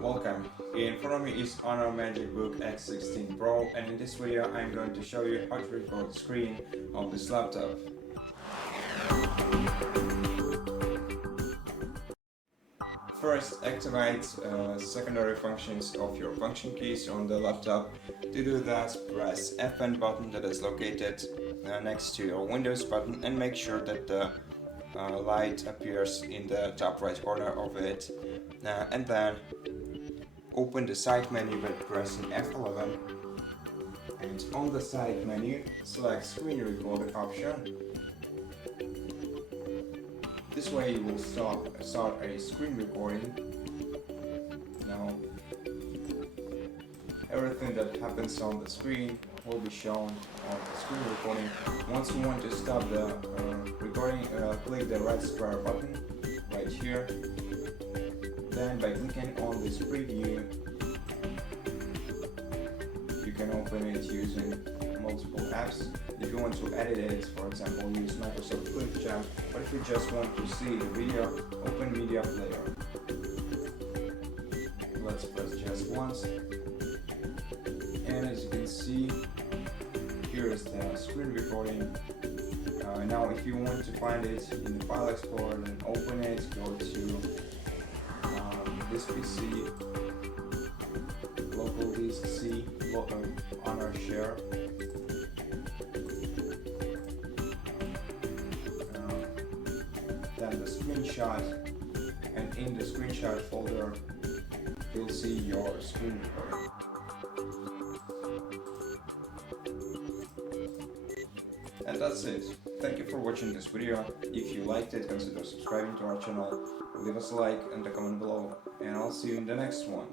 Welcome. In front of me is HONOR MagicBook X16 PRO, and in this video I'm going to show you how to record the screen of this laptop. First, activate secondary functions of your function keys on the laptop. To do that, press F1 button that is located next to your Windows button and make sure that the light appears in the top right corner of it, and then open the side menu by pressing F11, and on the side menu select screen recorder option. This way you will start a screen recording. Now everything that happens on the screen will be shown on the screen recording. Once you want to stop the recording, click the red square button right here. Then by clicking on this preview, you can open it using multiple apps. If you want to edit it, for example, use Microsoft Clipchamp, but if you just want to see the video, open Media Player. Let's press just once, and as you can see, here is the screen recording. Now if you want to find it in the File Explorer, then open it, go to this PC, local disk C, HONOR share, then the screenshot, and in the screenshot folder you'll see your screen recording. And that's it. Thank you for watching this video. If you liked it, consider subscribing to our channel, leave us a like and a comment below, and I'll see you in the next one.